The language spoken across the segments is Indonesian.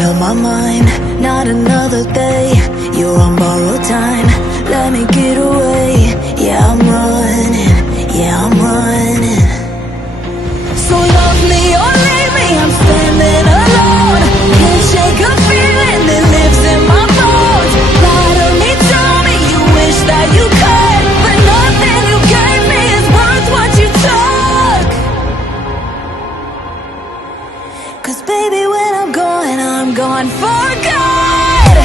made up my mind, not another day. You're on borrowed time, let me get away. Yeah, I'm running, yeah, I'm running. So love me or leave me, I'm standing alone. Can't shake a feeling that lives in my bones. Lie to me, tell me you wish that you could, but nothing you gave me is worth what you took. Cause baby, when I'm gone for good.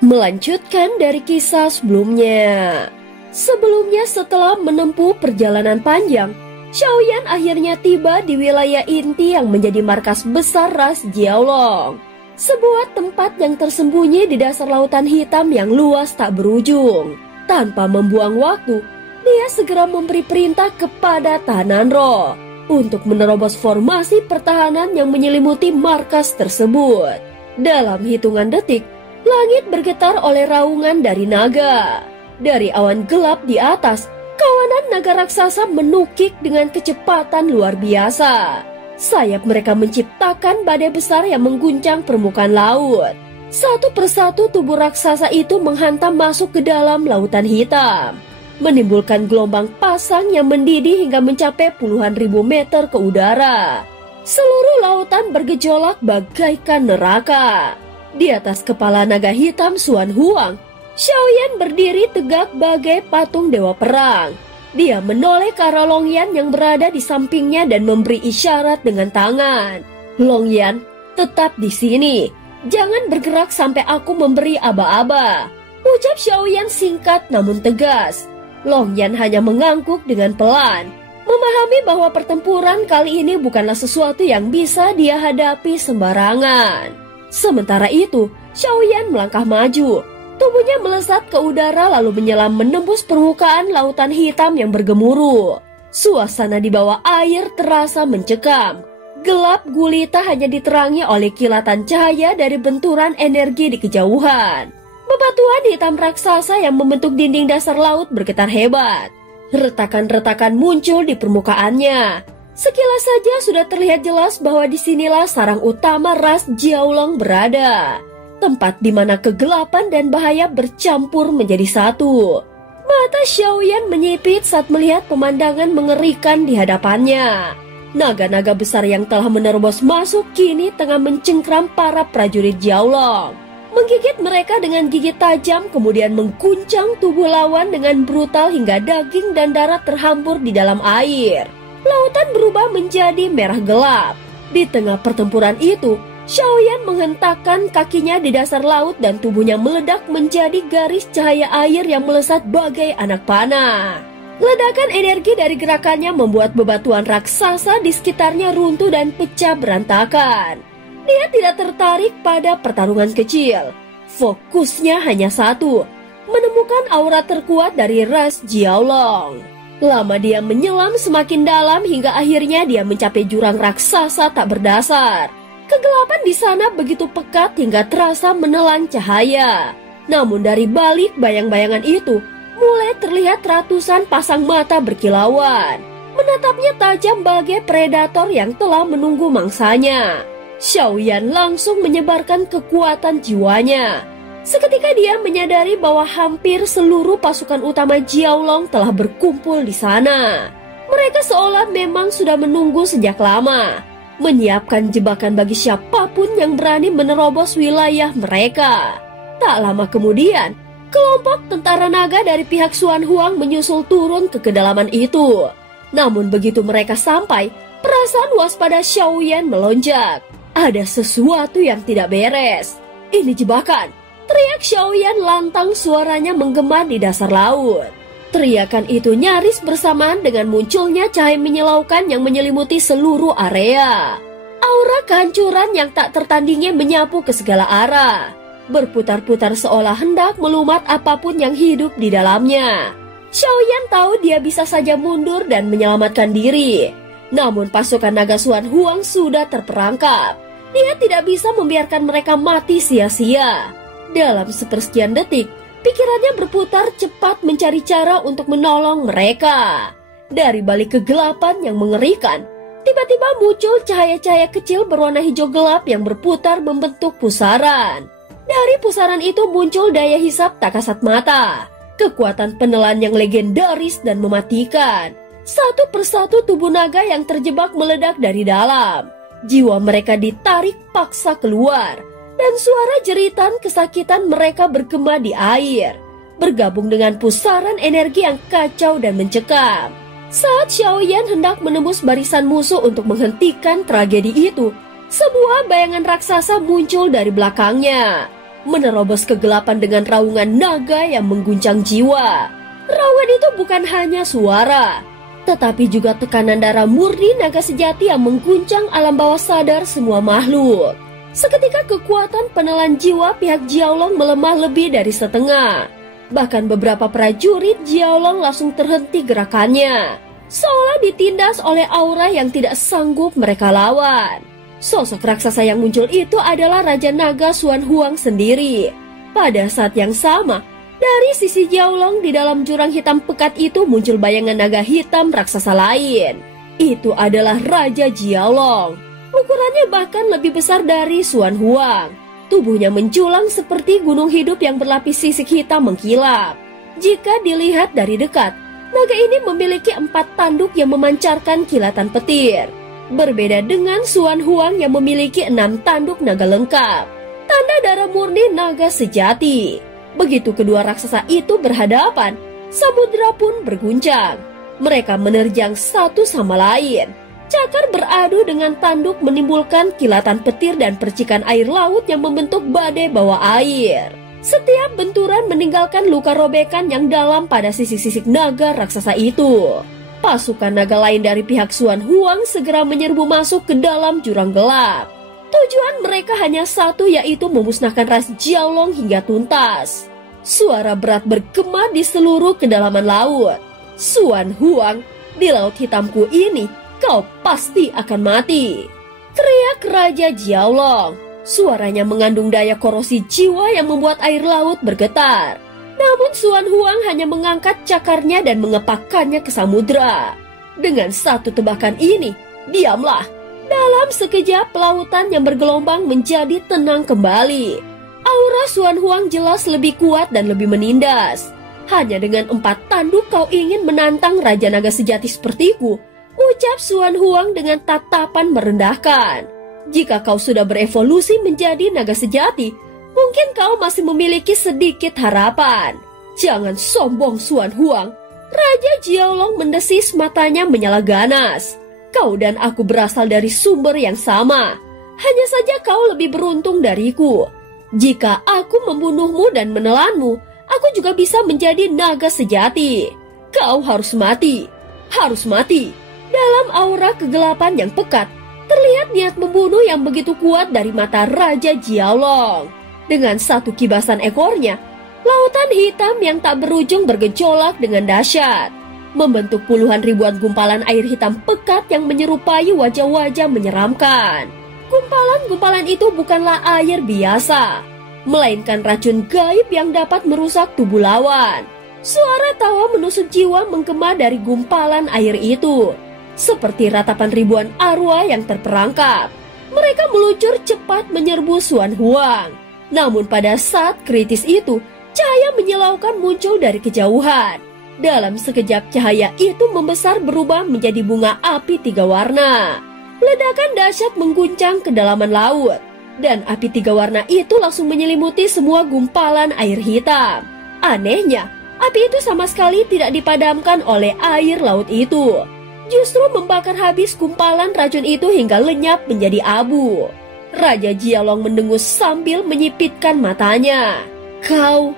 Melanjutkan dari kisah sebelumnya. Sebelumnya setelah menempuh perjalanan panjang, Xiaoyan akhirnya tiba di wilayah inti yang menjadi markas besar ras Jiaolong. Sebuah tempat yang tersembunyi di dasar lautan hitam yang luas tak berujung. Tanpa membuang waktu, dia segera memberi perintah kepada tahanan roh untuk menerobos formasi pertahanan yang menyelimuti markas tersebut. Dalam hitungan detik, langit bergetar oleh raungan dari naga. Dari awan gelap di atas, kawanan naga raksasa menukik dengan kecepatan luar biasa. Sayap mereka menciptakan badai besar yang mengguncang permukaan laut. Satu persatu tubuh raksasa itu menghantam masuk ke dalam lautan hitam, menimbulkan gelombang pasang yang mendidih hingga mencapai puluhan ribu meter ke udara. Seluruh lautan bergejolak bagaikan neraka. Di atas kepala naga hitam Xuan Huang, Xiaoyan berdiri tegak bagai patung dewa perang. Dia menoleh ke arah Long Yan yang berada di sampingnya dan memberi isyarat dengan tangan. Long Yan, tetap di sini. Jangan bergerak sampai aku memberi aba-aba. Ucap Xiaoyan singkat namun tegas. Long Yan hanya mengangguk dengan pelan, memahami bahwa pertempuran kali ini bukanlah sesuatu yang bisa dia hadapi sembarangan. Sementara itu, Xiaoyan melangkah maju. Tubuhnya melesat ke udara lalu menyelam menembus permukaan lautan hitam yang bergemuruh. Suasana di bawah air terasa mencekam. Gelap gulita hanya diterangi oleh kilatan cahaya dari benturan energi di kejauhan. Bebatuan hitam raksasa yang membentuk dinding dasar laut bergetar hebat. Retakan-retakan muncul di permukaannya. Sekilas saja sudah terlihat jelas bahwa disinilah sarang utama ras Jiaolong berada. Tempat di mana kegelapan dan bahaya bercampur menjadi satu. Mata Xiaoyan menyipit saat melihat pemandangan mengerikan di hadapannya. Naga-naga besar yang telah menerobos masuk kini tengah mencengkram para prajurit Jiaolong. Menggigit mereka dengan gigi tajam, kemudian mengguncang tubuh lawan dengan brutal hingga daging dan darah terhampur di dalam air. Lautan berubah menjadi merah gelap. Di tengah pertempuran itu, Xiaoyan menghentakkan kakinya di dasar laut dan tubuhnya meledak menjadi garis cahaya air yang melesat bagai anak panah. Ledakan energi dari gerakannya membuat bebatuan raksasa di sekitarnya runtuh dan pecah berantakan. Dia tidak tertarik pada pertarungan kecil. Fokusnya hanya satu, menemukan aura terkuat dari ras Jiaolong. Lama dia menyelam semakin dalam hingga akhirnya dia mencapai jurang raksasa tak berdasar. Kegelapan di sana begitu pekat hingga terasa menelan cahaya. Namun dari balik bayang-bayangan itu, mulai terlihat ratusan pasang mata berkilauan. Menatapnya tajam bagai predator yang telah menunggu mangsanya. Xiaoyan langsung menyebarkan kekuatan jiwanya. Seketika dia menyadari bahwa hampir seluruh pasukan utama Jiaolong telah berkumpul di sana. Mereka seolah memang sudah menunggu sejak lama, menyiapkan jebakan bagi siapapun yang berani menerobos wilayah mereka. Tak lama kemudian, kelompok tentara naga dari pihak Xuan Huang menyusul turun ke kedalaman itu. Namun begitu mereka sampai, perasaan waspada Xiaoyan melonjak. Ada sesuatu yang tidak beres. Ini jebakan. Teriak Xiaoyan lantang, suaranya menggema di dasar laut. Teriakan itu nyaris bersamaan dengan munculnya cahaya menyilaukan yang menyelimuti seluruh area. Aura kehancuran yang tak tertandingi menyapu ke segala arah, berputar-putar seolah hendak melumat apapun yang hidup di dalamnya. Xiaoyan tahu dia bisa saja mundur dan menyelamatkan diri. Namun pasukan naga Xuan Huang sudah terperangkap. Dia tidak bisa membiarkan mereka mati sia-sia. Dalam sepersekian detik, pikirannya berputar cepat mencari cara untuk menolong mereka. Dari balik kegelapan yang mengerikan, tiba-tiba muncul cahaya-cahaya kecil berwarna hijau gelap yang berputar membentuk pusaran. Dari pusaran itu muncul daya hisap tak kasat mata, kekuatan penelan yang legendaris dan mematikan. Satu persatu tubuh naga yang terjebak meledak dari dalam. Jiwa mereka ditarik paksa keluar, dan suara jeritan kesakitan mereka bergema di air, bergabung dengan pusaran energi yang kacau dan mencekam. Saat Xiaoyan hendak menembus barisan musuh untuk menghentikan tragedi itu, sebuah bayangan raksasa muncul dari belakangnya, menerobos kegelapan dengan raungan naga yang mengguncang jiwa. Raungan itu bukan hanya suara, tetapi juga tekanan darah murni naga sejati yang mengguncang alam bawah sadar semua makhluk. Seketika kekuatan penelan jiwa pihak Jiaolong melemah lebih dari setengah. Bahkan beberapa prajurit Jiaolong langsung terhenti gerakannya, seolah ditindas oleh aura yang tidak sanggup mereka lawan. Sosok raksasa yang muncul itu adalah Raja Naga Xuan Huang sendiri. Pada saat yang sama, dari sisi Jiaolong di dalam jurang hitam pekat itu muncul bayangan naga hitam raksasa lain. Itu adalah Raja Jiaolong. Ukurannya bahkan lebih besar dari Xuan Huang. Tubuhnya menjulang seperti gunung hidup yang berlapis sisik hitam mengkilap. Jika dilihat dari dekat, naga ini memiliki 4 tanduk yang memancarkan kilatan petir. Berbeda dengan Xuan Huang yang memiliki 6 tanduk naga lengkap, tanda darah murni naga sejati. Begitu kedua raksasa itu berhadapan, samudera pun berguncang. Mereka menerjang satu sama lain. Cakar beradu dengan tanduk menimbulkan kilatan petir dan percikan air laut yang membentuk badai bawah air. Setiap benturan meninggalkan luka robekan yang dalam pada sisik-sisik naga raksasa itu. Pasukan naga lain dari pihak Xuan Huang segera menyerbu masuk ke dalam jurang gelap. Tujuan mereka hanya satu, yaitu memusnahkan ras Jiaolong hingga tuntas. Suara berat bergema di seluruh kedalaman laut. Xuan Huang, di laut hitamku ini, kau pasti akan mati. Teriak Raja Jiaolong. Suaranya mengandung daya korosi jiwa yang membuat air laut bergetar. Namun Xuan Huang hanya mengangkat cakarnya dan mengepakkannya ke samudera. Dengan satu tebakan ini, diamlah. Dalam sekejap, lautan yang bergelombang menjadi tenang kembali. Aura Xuan Huang jelas lebih kuat dan lebih menindas. Hanya dengan 4 tanduk kau ingin menantang Raja Naga sejati sepertiku, ucap Xuan Huang dengan tatapan merendahkan. Jika kau sudah berevolusi menjadi naga sejati, mungkin kau masih memiliki sedikit harapan. Jangan sombong, Xuan Huang. Raja Jiaolong mendesis, matanya menyala ganas. Kau dan aku berasal dari sumber yang sama. Hanya saja kau lebih beruntung dariku. Jika aku membunuhmu dan menelanmu, aku juga bisa menjadi naga sejati. Kau harus mati. Harus mati. Dalam aura kegelapan yang pekat, terlihat niat membunuh yang begitu kuat dari mata Raja Jiaolong. Dengan satu kibasan ekornya, lautan hitam yang tak berujung bergejolak dengan dahsyat, membentuk puluhan ribuan gumpalan air hitam pekat yang menyerupai wajah-wajah menyeramkan. Gumpalan-gumpalan itu bukanlah air biasa, melainkan racun gaib yang dapat merusak tubuh lawan. Suara tawa menusuk jiwa menggema dari gumpalan air itu, seperti ratapan ribuan arwah yang terperangkap. Mereka meluncur cepat menyerbu Xuan Huang. Namun pada saat kritis itu, cahaya menyilaukan muncul dari kejauhan. Dalam sekejap cahaya itu membesar berubah menjadi bunga api 3 warna. Ledakan dahsyat mengguncang kedalaman laut, dan api 3 warna itu langsung menyelimuti semua gumpalan air hitam. Anehnya, api itu sama sekali tidak dipadamkan oleh air laut itu. Justru membakar habis gumpalan racun itu hingga lenyap menjadi abu. Raja Jiaolong mendengus sambil menyipitkan matanya. Kau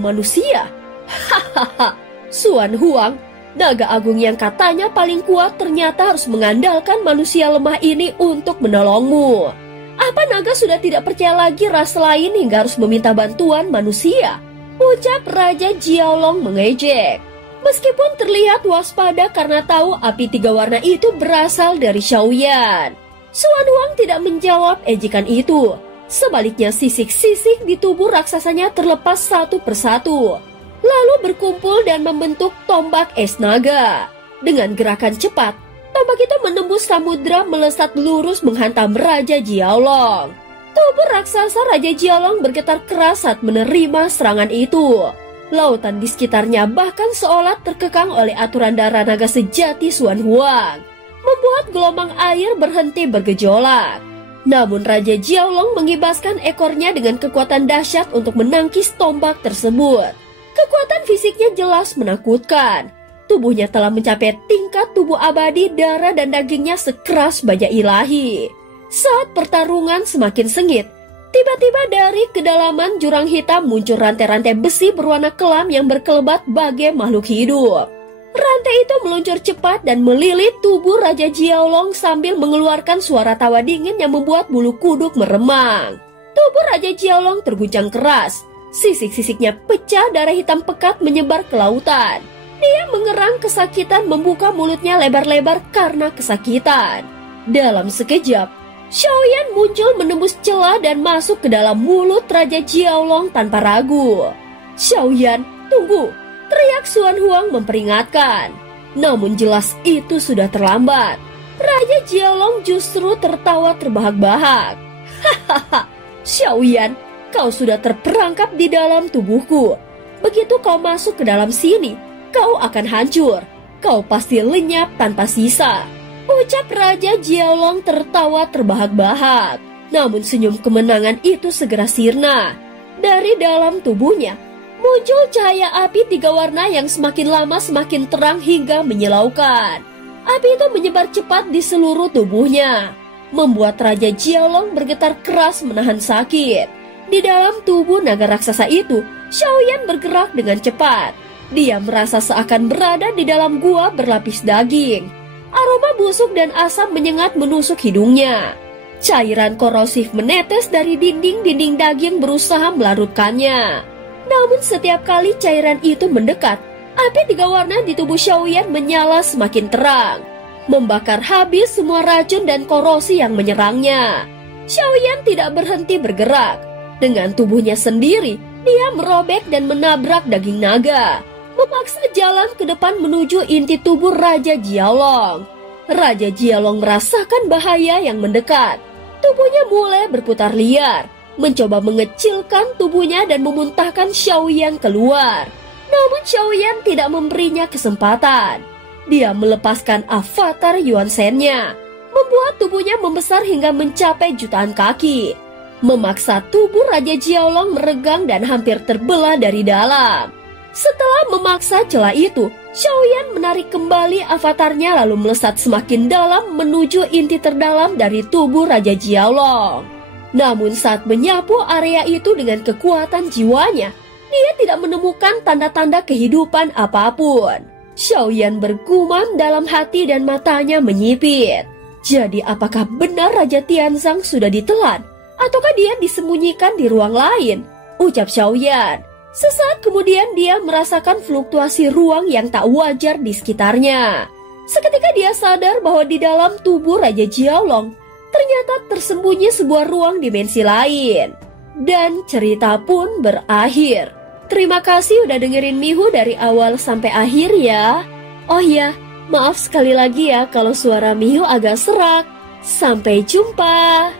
manusia? Hahaha. Xuan Huang, naga agung yang katanya paling kuat ternyata harus mengandalkan manusia lemah ini untuk menolongmu. Apa naga sudah tidak percaya lagi ras lain hingga harus meminta bantuan manusia? Ucap Raja Jiaolong mengejek. Meskipun terlihat waspada karena tahu api 3 warna itu berasal dari Xiaoyan, Xuan Huang tidak menjawab ejekan itu. Sebaliknya sisik-sisik di tubuh raksasanya terlepas satu persatu, lalu berkumpul dan membentuk tombak es naga. Dengan gerakan cepat, tombak itu menembus samudra melesat lurus menghantam Raja Jiaolong. Tubuh raksasa Raja Jiaolong bergetar keras saat menerima serangan itu. Lautan di sekitarnya bahkan seolah terkekang oleh aturan darah naga sejati Xuan Huang, membuat gelombang air berhenti bergejolak. Namun Raja Jiaolong mengibaskan ekornya dengan kekuatan dahsyat untuk menangkis tombak tersebut. Kekuatan fisiknya jelas menakutkan. Tubuhnya telah mencapai tingkat tubuh abadi, darah dan dagingnya sekeras baja ilahi. Saat pertarungan semakin sengit, tiba-tiba dari kedalaman jurang hitam muncul rantai-rantai besi berwarna kelam yang berkelebat bagai makhluk hidup. Rantai itu meluncur cepat dan melilit tubuh Raja Jiaolong sambil mengeluarkan suara tawa dingin yang membuat bulu kuduk meremang. Tubuh Raja Jiaolong terguncang keras. Sisik-sisiknya pecah, darah hitam pekat menyebar ke lautan. Dia mengerang kesakitan, membuka mulutnya lebar-lebar karena kesakitan. Dalam sekejap, Xiaoyan muncul menembus celah dan masuk ke dalam mulut Raja Jiaolong tanpa ragu. "Xiaoyan, tunggu!" teriak Xuan Huang memperingatkan. Namun jelas itu sudah terlambat. Raja Jiaolong justru tertawa terbahak-bahak. "Hahaha, Xiaoyan, kau sudah terperangkap di dalam tubuhku. Begitu kau masuk ke dalam sini, kau akan hancur. Kau pasti lenyap tanpa sisa," ucap Raja Jiaolong tertawa terbahak-bahak. Namun senyum kemenangan itu segera sirna. Dari dalam tubuhnya muncul cahaya api 3 warna yang semakin lama semakin terang hingga menyilaukan. Api itu menyebar cepat di seluruh tubuhnya, membuat Raja Jiaolong bergetar keras menahan sakit. Di dalam tubuh naga raksasa itu, Xiaoyan bergerak dengan cepat. Dia merasa seakan berada di dalam gua berlapis daging. Aroma busuk dan asam menyengat menusuk hidungnya. Cairan korosif menetes dari dinding-dinding daging berusaha melarutkannya. Namun setiap kali cairan itu mendekat, api 3 warna di tubuh Xiaoyan menyala semakin terang, membakar habis semua racun dan korosi yang menyerangnya. Xiaoyan tidak berhenti bergerak. Dengan tubuhnya sendiri, dia merobek dan menabrak daging naga, memaksa jalan ke depan menuju inti tubuh Raja Jiaolong. Raja Jiaolong merasakan bahaya yang mendekat. Tubuhnya mulai berputar liar, mencoba mengecilkan tubuhnya dan memuntahkan Xiaoyan keluar. Namun Xiaoyan tidak memberinya kesempatan. Dia melepaskan avatar Yuan Shen-nya, membuat tubuhnya membesar hingga mencapai jutaan kaki, memaksa tubuh Raja Jiaolong meregang dan hampir terbelah dari dalam. Setelah memaksa celah itu, Xiaoyan menarik kembali avatarnya lalu melesat semakin dalam menuju inti terdalam dari tubuh Raja Jiaolong. Namun saat menyapu area itu dengan kekuatan jiwanya, dia tidak menemukan tanda-tanda kehidupan apapun. Xiaoyan bergumam dalam hati dan matanya menyipit. Jadi apakah benar Raja Tianzang sudah ditelan? Ataukah dia disembunyikan di ruang lain? Ucap Xiaoyan. Sesaat kemudian dia merasakan fluktuasi ruang yang tak wajar di sekitarnya. Seketika dia sadar bahwa di dalam tubuh Raja Jiaolong ternyata tersembunyi sebuah ruang dimensi lain. Dan cerita pun berakhir. Terima kasih udah dengerin Mihu dari awal sampai akhir ya. Oh ya, maaf sekali lagi ya kalau suara Mihu agak serak. Sampai jumpa.